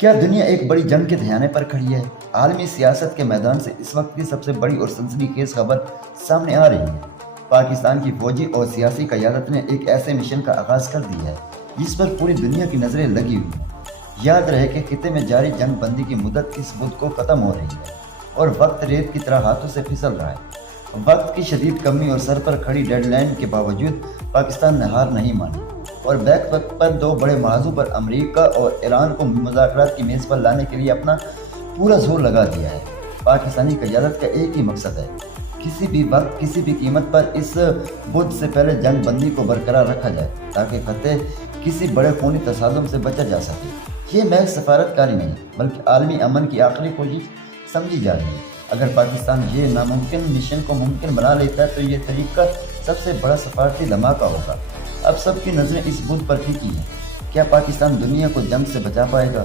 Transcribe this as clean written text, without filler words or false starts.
کیا دنیا ایک بڑی جنگ کے دہانے پر کھڑی ہے؟ عالمی سیاست کے میدان سے اس وقت کی سب سے بڑی اور سنسنی خیز خبر سامنے آ رہی ہے۔ پاکستان کی فوجی اور سیاسی قیادت نے ایک ایسے مشن کا آغاز کر دیا ہے جس پر پوری دنیا کی نظریں لگی ہوئی ہیں۔ یاد رہے کہ خطے میں جاری جنگ بندی کی مدت اس بدھ کو ختم ہو رہی ہے اور وقت ریت کی طرح ہاتھوں سے پھسل رہا ہے۔ وقت کی شدید کمی اور سر پر کھڑی ڈیڈ لائن کے باوجود پاکستان نے ہار نہیں مانی اور بیک وقت پر دو بڑے موضوع پر امریکہ اور ایران کو مذاکرات کی میز پر لانے کے لیے اپنا پورا زور لگا دیا ہے۔ پاکستانی قیادت کا ایک ہی مقصد ہے، کسی بھی وقت کسی بھی قیمت پر اس بدھ سے پہلے جنگ بندی کو برقرار رکھا جائے تاکہ خطے کسی بڑے خونی تصادم سے بچا جا سکے۔ یہ محض سفارت کاری نہیں بلکہ عالمی امن کی آخری کوشش سمجھی جا رہی ہے۔ اگر پاکستان یہ ناممکن مشن کو ممکن بنا لیتا ہے تو یہ طریقہ سب سے بڑا سفارتی دھماکہ ہوگا۔ اب سب کی نظریں اس بدھ پر ٹکی ہیں۔ کیا پاکستان دنیا کو جنگ سے بچا پائے گا